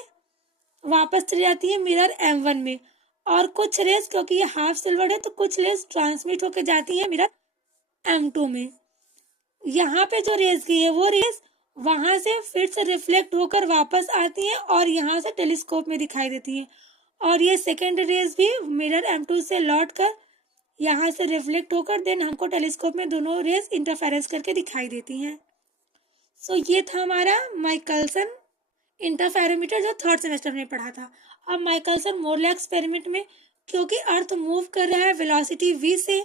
वापस चली जाती है मिरर M1 में, और कुछ रेज, क्योंकि ये हाफ सिल्वर्ड है तो कुछ रेज ट्रांसमिट होके जाती है मिरर M2 में। यहाँ पे जो रेज की है वो रेज वहां से फिर से रिफ्लेक्ट होकर वापस आती हैं और यहाँ से टेलीस्कोप में दिखाई देती हैं। और ये सेकेंड रेज भी मिरर M2 से लौट कर यहाँ से रिफ्लेक्ट होकर देन हमको टेलीस्कोप में दोनों रेज इंटरफेरेंस करके दिखाई देती हैं। ये था हमारा माइकलसन इंटरफेरोमीटर जो 3rd सेमेस्टर में पढ़ा था। अब माइकलसन मोरले एक्सपेरिमेंट में क्योंकि अर्थ मूव कर रहा है वेलोसिटी v से,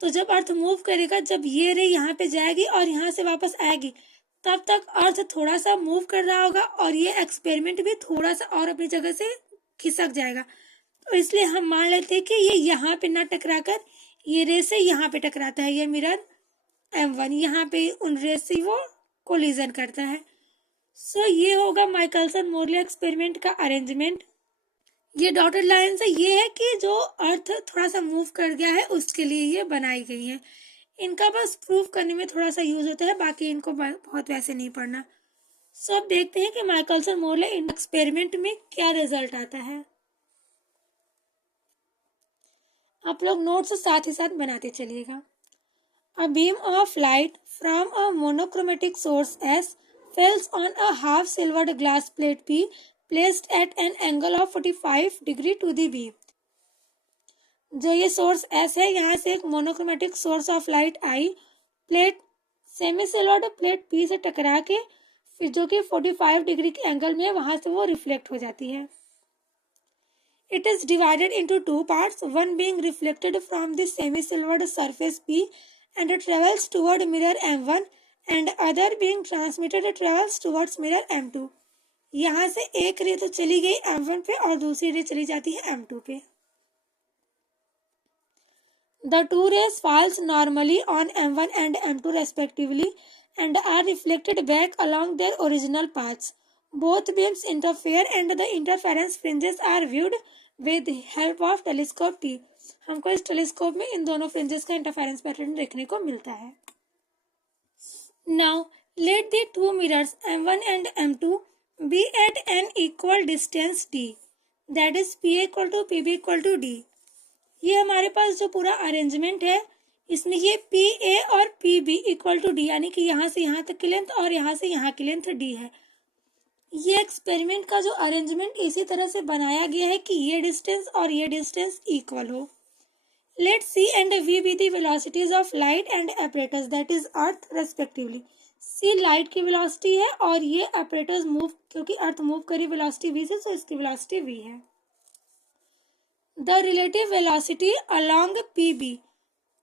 तो जब अर्थ मूव करेगा, जब ये रे यहाँ पे जाएगी और यहाँ से वापस आएगी, तब तक अर्थ थोड़ा सा मूव कर रहा होगा और ये एक्सपेरिमेंट भी थोड़ा सा और अपनी जगह से खिसक जाएगा। तो इसलिए हम मान लेते हैं कि ये यहाँ पे ना टकराकर ये रे से यहाँ पे टकराता है, ये मिरर M1 यहाँ पे उन रे से वो कोलिजन करता है। ये होगा माइकलसन मोरले एक्सपेरिमेंट का अरेंजमेंट। ये डॉटेड लाइन से ये है कि जो अर्थ थोड़ा सा मूव कर गया है उसके लिए ये बनाई गई है। इनका बस प्रूफ करने में थोड़ा सा यूज होता है, बाकी इनको बहुत वैसे नहीं पढ़ना। अब देखते हैं कि माइकलसन मोरले एक्सपेरिमेंट में क्या रिजल्ट आता है। आप लोग नोट्स साथ ही साथ बनाते चलिएगा। A beam of light from a monochromatic source S falls on a half silvered glass plate P placed at an angle of 45 degree to the B। जो ये सोर्स S है, यहाँ से एक monochromatic source of light I, plate semi silvered plate P से टकरा के फिर जो कि 45 डिग्री के एंगल में है, वहां से वो रिफ्लेक्ट हो जाती है। It is divided into 2 parts, one being reflected from the semi-silvered surface P and it travels toward mirror M1 and other being transmitted travels towards mirror M2। यहाँ से एक रे तो चली गई M1 पे और दूसरी रे चली जाती है M2 पे। The 2 rays falls normally on M1 and M2 respectively and are reflected back along their original paths। Both beams interfere and the interference fringes are viewed with help of telescope T। हमको इस telescope में इन दोनों fringes का interference pattern देखने को मिलता है। Now let the 2 mirrors M1 and M2 be at an equal distance D, that is PA equal to PB equal to D। ये हमारे पास जो पूरा अरेंजमेंट है, इसमें ये PA और PB इक्वल टू D, यानी कि यहाँ से यहाँ तक की लेंथ और यहाँ से यहाँ की लेंथ D है। ये एक्सपेरिमेंट का जो अरेंजमेंट इसी तरह से बनाया गया है कि ये डिस्टेंस और ये डिस्टेंस इक्वल हो। Let c and v be the velocities of light and apparatus that is earth respectively. c light की वेलोसिटी है और ये apparatus मूव, क्योंकि अर्थ मूव करी वेलोसिटी v से, तो इसकी वेलोसिटी v है. The relative velocity along pb,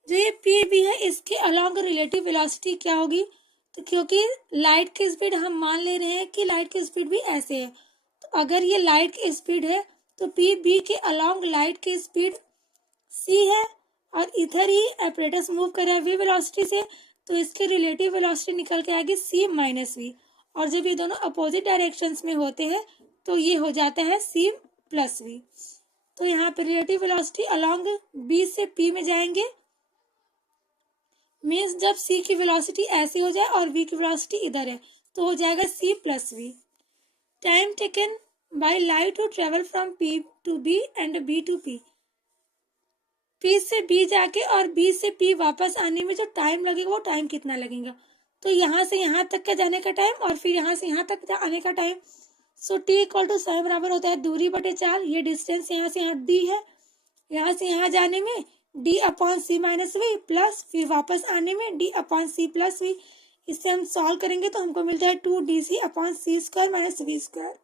जो ये pb है इसके along relative velocity क्या होगी, तो क्योंकि लाइट की स्पीड हम मान ले रहे हैं कि लाइट की स्पीड भी ऐसे है, तो अगर ये लाइट की स्पीड है तो पी बी के अलॉन्ग लाइट की स्पीड c है और इधर ही एपरेटस मूव कर रहा है v वेलोसिटी से, तो इसकी रिलेटिव वेलोसिटी निकल के आएगी c माइनस वी, और जब ये दोनों अपोजिट डायरेक्शंस में होते हैं तो ये हो जाता है c प्लस वी. तो यहाँ पे रिलेटिव वेलोसिटी अलॉन्ग b से p में जाएंगे, मीन्स जब c की वेलोसिटी ऐसी हो जाए और v की वेलोसिटी इधर है तो हो जाएगा c plus v. Time taken by light to travel from p to b and b to p, p से b जाके और b से p वापस आने में जो टाइम लगेगा वो टाइम कितना लगेगा, तो यहाँ से यहाँ तक का जाने का टाइम और फिर यहाँ से यहाँ तक आने का time. So t equal to समय बराबर होता है दूरी बटे 4, ये डिस्टेंस यहाँ से यहाँ d है, यहाँ से यहाँ जाने में d upon c minus v plus फिर वापस आने में d upon c plus v. इससे हम सॉल्व करेंगे तो हमको मिलता है 2dc upon c square minus v square.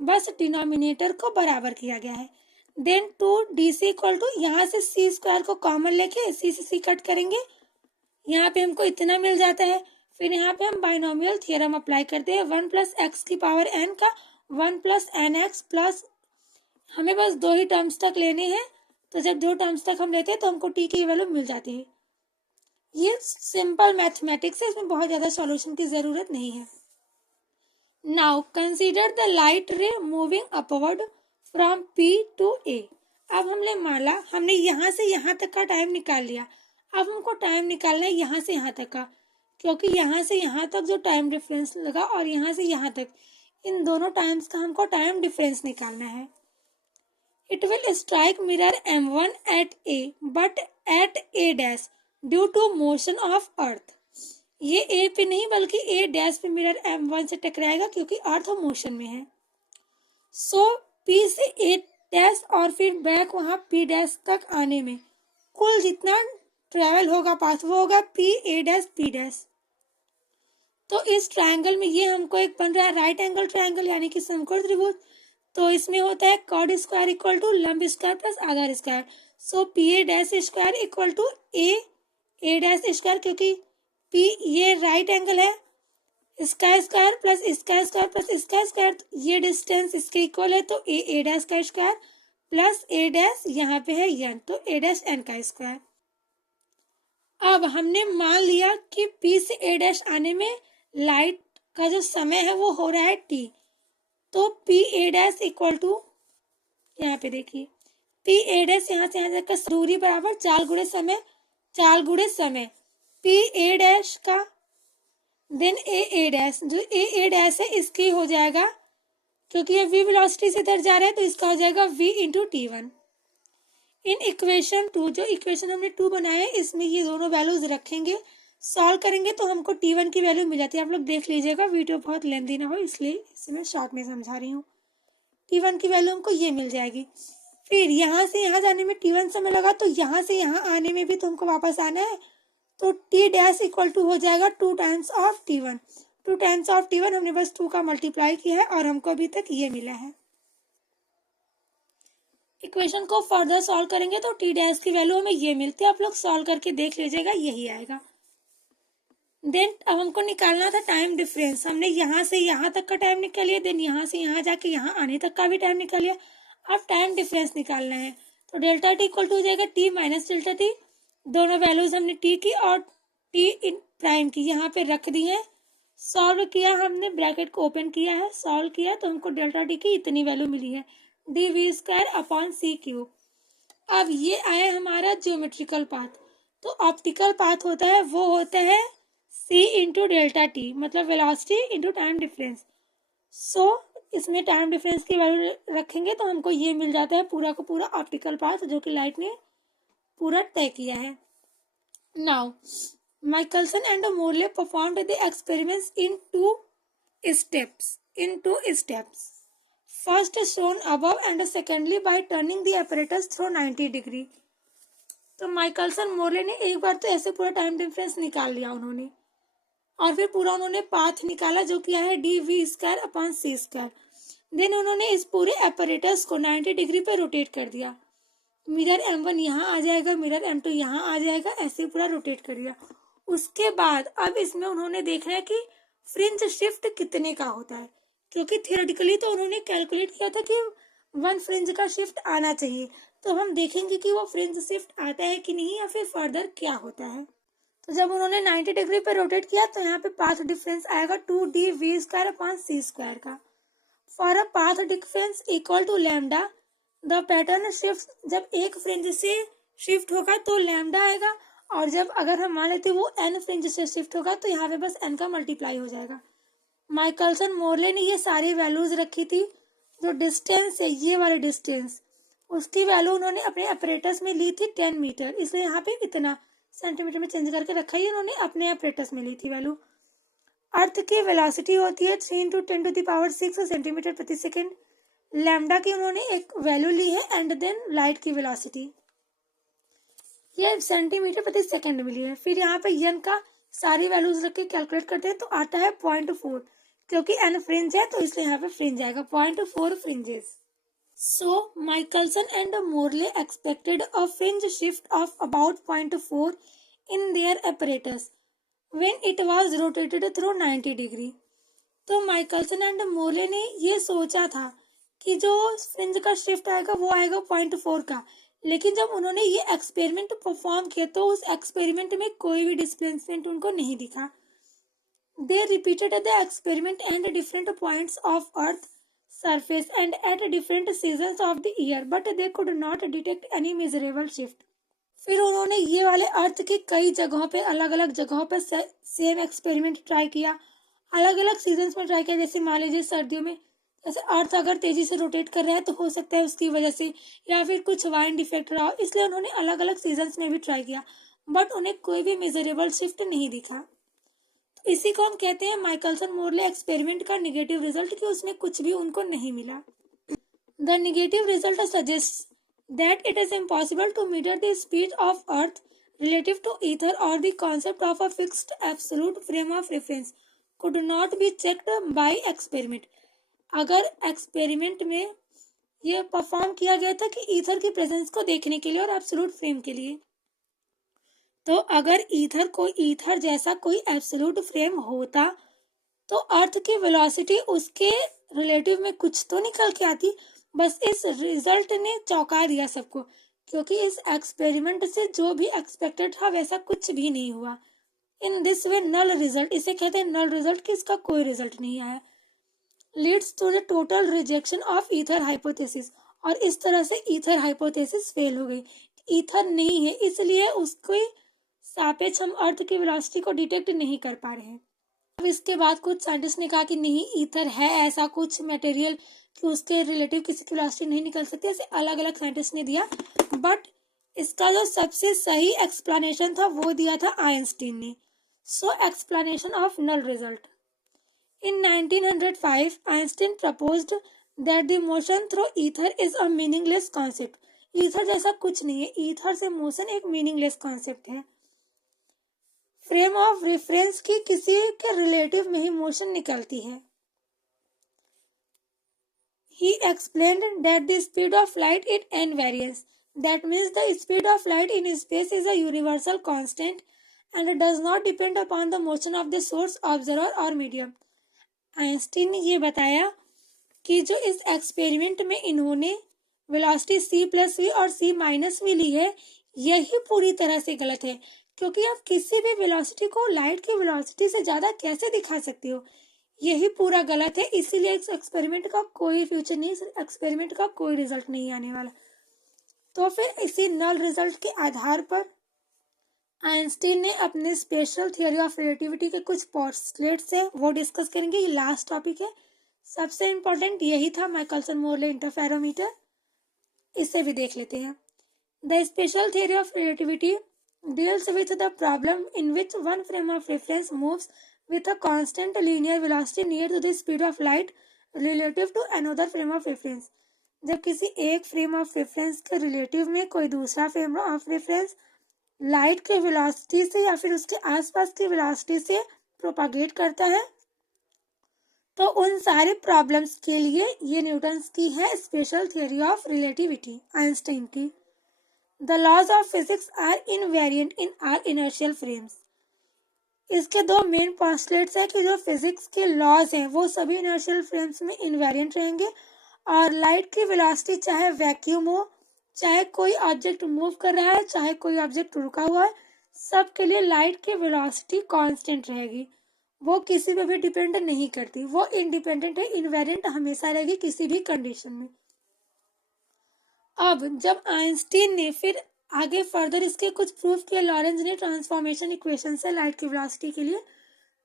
बस डिनोमिनेटर को बराबर किया गया है. देन 2dc इक्वल टू, यहाँ से सी स्क्वायर को कॉमन लेके सी से सी कट करेंगे, यहाँ पे हमको इतना मिल जाता है. फिर यहाँ पे हम बाइनोमियल थ्योरम अप्लाई करते हैं, 1 प्लस एक्स की पावर n का 1 प्लस एन एक्स प्लस, हमें बस दो ही टर्म्स तक लेने हैं, तो जब दो टर्म्स तक हम लेते हैं तो हमको t की वैल्यू मिल जाती है. ये सिंपल मैथमेटिक्स है, इसमें बहुत ज़्यादा सॉल्यूशन की ज़रूरत नहीं है. Now consider the light ray moving upward from p to a. अब हमने यहाँ से यहाँ तक का टाइम निकाल लिया, अब हमको टाइम निकालना है यहाँ से यहाँ तक का, क्योंकि यहाँ से यहाँ तक जो टाइम डिफरेंस लगा और यहाँ से यहाँ तक, इन दोनों टाइम्स का हमको टाइम डिफरेंस निकालना है. It will strike mirror M1 at A but at A dash due to motion of earth. ये A पे नहीं बल्कि A डैश पे मिरर M1 से टकराएगा क्योंकि अर्थ मोशन में है. सो P से A डैश और फिर बैक वहाँ P डैश तक आने में कुल जितना ट्रेवल होगा पाथ वो होगा P A dash P dash. तो इस ट्रायंगल में ये हमको एक बन रहा है राइट एंगल ट्रायंगल यानी कि समकोण त्रिभुज. तो इसमें होता है कॉड स्क्वायर इक्वल टू लंब स्क्वायर प्लस आधार square. So p a dash square equal to a dash square, क्योंकि पी ये राइट एंगल है, इसका स्क्वायर प्लस इसका स्क्वायर प्लस इसका स्क्वायर, तो ये डिस्टेंस इसके इक्वल है, तो ए डैश का स्क्वायर प्लस ए डैश यहाँ पे है एन, तो ए डैश एन का स्क्वायर. अब हमने मान लिया कि पी से ए डैश आने में लाइट का जो समय है वो हो रहा है टी, तो p a dash equal to, यहाँ पे देखिए पी ए डैश यहाँ से यहाँ तक का दूरी बराबर 4 गुणे समय पी ए डैश का, देन ए डैश, जो ए डैश है इसकी हो जाएगा, क्योंकि ये v वेलोसिटी से इधर जा रहा है तो इसका हो जाएगा v into T one. In equation 2, जो इक्वेशन हमने 2 बनाया है इसमें ये दोनों वैल्यूज रखेंगे, सॉल्व करेंगे तो हमको T1 की वैल्यू मिल जाती है. आप लोग देख लीजिएगा, वीडियो बहुत लेंथी ना हो इसलिए इसे मैं शॉर्ट में समझा रही हूँ. T1 की वैल्यू हमको ये मिल जाएगी. फिर यहाँ से यहाँ जाने में T1 समय लगा, तो यहाँ से यहाँ आने में भी तो हमको वापस आना है, तो T डैश इक्वल टू हो जाएगा 2 times of T1. 2 times of T1 हमने बस 2 का मल्टीप्लाई किया है और हमको अभी तक ये मिला है. इक्वेशन को फर्दर सॉल्व करेंगे तो T डैश की वैल्यू हमें ये मिलती है. आप लोग सॉल्व करके देख लीजिएगा, यही आएगा. देन अब हमको निकालना था टाइम डिफरेंस. हमने यहाँ से यहाँ तक का टाइम निकाल लिया, देन यहाँ से यहाँ जाके यहाँ आने तक का भी टाइम निकाल लिया. अब टाइम डिफरेंस निकालना है, तो डेल्टा टी इक्वल टू हो जाएगा टी माइनस डेल्टा टी. दोनों वैल्यूज हमने टी की और टी इन प्राइम की यहाँ पे रख दी है. सॉल्व किया हमने, ब्रैकेट को ओपन किया है, सॉल्व किया तो हमको डेल्टा टी की इतनी वैल्यू मिली है, d v square upon c cube. अब ये आया हमारा ज्योमेट्रिकल पाथ. तो ऑप्टिकल पाथ होता है वो होता है c इंटू डेल्टा टी, मतलब velocity into time difference. So इसमें टाइम डिफरेंस की वैल्यू रखेंगे तो हमको ये मिल जाता है पूरा का पूरा ऑप्टिकल पाथ जो कि लाइट ने पूरा तय किया है. Now Michelson and Morley performed the experiments in two steps. First shown above and secondly by turning the apparatus through 90 degree. तो माइकलसन मोरले ने एक बार तो ऐसे पूरा टाइम डिफरेंस निकाल लिया उन्होंने, और फिर पूरा उन्होंने पाथ निकाला जो किया है dv² / c²। देन उन्होंने इस पूरे apparatus को 90 डिग्री पे रोटेट कर दिया। मिरर M1 यहाँ आ जाएगा, मिरर M2 यहाँ आ जाएगा, ऐसे पूरा रोटेट कर दिया। उसके बाद अब इसमें उन्होंने देखना है कि फ्रिंज शिफ्ट कितने का होता है, क्योंकि थियोरेटिकली तो उन्होंने कैलकुलेट किया था कि 1 फ्रिंज का शिफ्ट आना चाहिए। तो हम देखेंगे कि वो फ्रिंज शिफ्ट आता है कि नहीं, या फिर फर्दर क्या होता है। तो जब उन्होंने 90 डिग्री पे रोटेट किया तो यहाँ पे पाथ डिफरेंस आएगा 2dv² / का। For a path difference equal to lambda the pattern shift, जब एक फ्रिंज से शिफ्ट होगा तो लैम्डा आएगा, और जब अगर हम मान लेते वो n फ्रिंज से शिफ्ट होगा तो यहाँ पे बस n का मल्टीप्लाई हो जाएगा। माइकलसन मोरले ने ये सारी वैल्यूज रखी थी। जो डिस्टेंस है, ये वाली डिस्टेंस, उसकी वैल्यू उन्होंने अपने अपरेटस में ली थी 10 मीटर, इसलिए यहाँ पे इतना सेंटीमीटर में चेंज करके रखा ही उन्होंने अपने अपरेटस में ली थी वैल्यू। अर्थ की वेलोसिटी होती है 3 × 10⁶ सेंटीमीटर प्रति सेकेंड। लैम्डा की उन्होंने एक वैल्यू ली है, एंड देन लाइट की वेलोसिटी ये सेंटीमीटर प्रति सेकेंड मिली है। फिर यहाँ पे n का सारी वैल्यूज रख के कैलकुलेट करते हैं तो आता है 0.4, क्योंकि n फ्रिंज है तो इसलिए यहाँ पे फ्रिंज आएगा 0.4 fringes. So Michelson and Morley expected a fringe shift of about 0.4 in their apparatus when it was rotated through 90 degree. तो माइकलसन एंड मोरले ने ये सोचा था कि जो फ्रिंज का शिफ्ट आएगा वो आएगा 0.4 का, लेकिन जब उन्होंने ये एक्सपेरिमेंट परफॉर्म किया तो उस एक्सपेरिमेंट में कोई भी डिस्प्लेसमेंट उनको नहीं दिखा। They repeated the experiment and different points of earth surface and at different seasons of the year, but they could not detect any measurable shift। फिर उन्होंने ये वाले अर्थ की कई जगहों पे, अलग अलग जगहों पे सेम एक्सपेरिमेंट ट्राई किया, अलग अलग सीजन्स में ट्राई किया। जैसे मान लीजिए सर्दियों में जैसे अर्थ अगर तेजी से रोटेट कर रहा है तो हो सकता है उसकी वजह से, या फिर कुछ वाइंड इफेक्ट रहा हो, इसलिए उन्होंने अलग अलग सीजन्स में भी ट्राई किया, बट उन्हें कोई भी मेजरेबल शिफ्ट नहीं दिखा। इसी को हम कहते हैं माइकलसन मोरले एक्सपेरिमेंट का नेगेटिव रिजल्ट, कि उसमें कुछ भी उनको नहीं मिला। The negative result suggest that it is impossible to measure the speed of earth relative to ether, और the concept of a fixed absolute frame of reference could not be checked by experiment. अगर experiment में ये perform किया गया था कि ether की presence को देखने के लिए और एब्सोल्यूट फ्रेम के लिए, तो अगर ईथर जैसा कोई एब्सोल्यूट फ्रेम होता तो अर्थ की वेलोसिटी उसके रिलेटिव में कुछ तो निकल के आती। बस इस रिजल्ट ने चौंका दिया सबको, क्योंकि इस एक्सपेरिमेंट से जो भी एक्सपेक्टेड था वैसा कुछ भी नहीं हुआ। In this way null result, इसे कहते हैं नल रिजल्ट, कि इसका कोई रिजल्ट नहीं आया, leads to the total rejection of ether hypothesis. और इस तरह से ईथर हाइपोथेसिस फेल हो गई। ईथर नहीं है इसलिए उसको सापेक्ष हम अर्थ की वेलोसिटी को डिटेक्ट नहीं कर पा रहे हैं। अब इसके बाद कुछ साइंटिस्ट ने कहा कि नहीं, ईथर है ऐसा कुछ मटेरियल कि उसके रिलेटिव किसी की वेलोसिटी नहीं निकल सकती। ऐसे अलग अलग साइंटिस्ट ने दिया, बट इसका जो सबसे सही एक्सप्लेनेशन था वो दिया था आइंस्टीन ने। So explanation of null result. In 1905 Einstein proposed that the motion through ether is a meaningless concept. Ether जैसा कुछ नहीं है, ईथर से मोशन एक मीनिंगलेस कॉन्सेप्ट है। फ्रेम ऑफ रेफरेंस की किसी के रिलेटिव में ही मोशन निकलती है। He explained that the speed of light is invariance. That means the speed of light in space is a universal constant and does not depend upon the motion of the source, observer or medium. Einstein ने ये बताया कि जो इस experiment में इन्होंने velocity c+v और c-v ली है, यही पूरी तरह से गलत है, क्योंकि आप किसी भी वेलोसिटी को लाइट की वेलोसिटी से ज़्यादा कैसे दिखा सकते हो, यही पूरा गलत है। इसीलिए इस एक्सपेरिमेंट का कोई फ्यूचर नहीं, इस एक्सपेरिमेंट का कोई रिजल्ट नहीं आने वाला। तो फिर इसी नल रिजल्ट के आधार पर आइंस्टीन ने अपने स्पेशल थियोरी ऑफ रिलेटिविटी के कुछ पोस्टुलेट्स हैं वो डिस्कस करेंगे। ये लास्ट टॉपिक है, सबसे इम्पोर्टेंट यही था, माइकलसन मोरले इंटरफेरोमीटर। इसे भी देख लेते हैं। The special theory of relativity deals with the problem in which one frame of reference moves with a constant linear velocity near to the speed of light relative to another frame of reference. जब किसी एक frame of reference के relative में कोई दूसरा frame of reference light के velocity से या फिर उसके आसपास की वेलोसिटी से प्रोपागेट करता है, तो उन सारे प्रॉब्लम्स के लिए ये न्यूटन्स की है special theory of relativity, Einstein की। The laws of physics are invariant in all inertial frames. इसके दो मेन पोस्टुलेट्स है कि जो फिजिक्स के लॉज हैं वो सभी इनर्शियल फ्रेम्स में इनवेरिएंट रहेंगे, और लाइट की वेलोसिटी चाहे वैक्यूम हो, चाहे कोई ऑब्जेक्ट मूव कर रहा है, चाहे कोई ऑब्जेक्ट रुका हुआ है, सब के लिए लाइट की वेलोसिटी कांस्टेंट रहेगी। वो किसी पे भी डिपेंड नहीं करती, वो इंडिपेंडेंट है, इनवेरिएंट हमेशा रहेगी किसी भी कंडीशन में। अब जब आइंस्टीन ने फिर आगे फर्दर इसके कुछ प्रूफ किया लॉरेंज ने ट्रांसफॉर्मेशन इक्वेशन से लाइट की वेलोसिटी के लिए,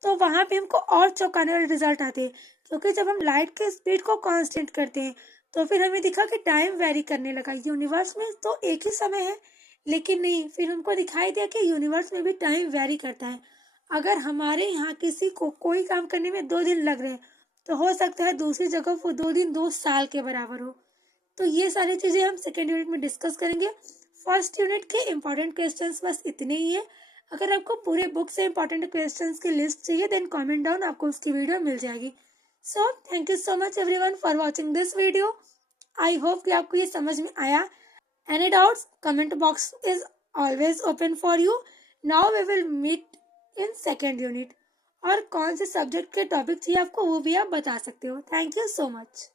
तो वहां पे हमको और चौंकाने वाले रिजल्ट आते हैं, क्योंकि जब हम लाइट के स्पीड को कांस्टेंट करते हैं तो फिर हमें दिखा कि टाइम वेरी करने लगा। यूनिवर्स में तो एक ही समय है, लेकिन नहीं, फिर हमको दिखाई दिया कि यूनिवर्स में भी टाइम वेरी करता है। अगर हमारे यहाँ किसी को कोई काम करने में 2 दिन लग रहे हैं, तो हो सकता है दूसरी जगह वो 2 दिन 2 साल के बराबर हो। तो ये सारी चीजें हम सेकेंड यूनिट में डिस्कस करेंगे। फर्स्ट यूनिट के इंपॉर्टेंट क्वेश्चंस बस इतने ही है। अगर आपको पूरे बुक से इंपॉर्टेंट क्वेश्चंस की लिस्ट चाहिए देन कमेंट डाउन, आपको उसकी वीडियो मिल जाएगी। So thank you so much everyone for watching this video. I hope कि आपको ये समझ में आया। Any doubts, comment box is always open for you. Now we will meet in second unit. और कौन से सब्जेक्ट के टॉपिक चाहिए आपको वो भी आप बता सकते हो। Thank you so much.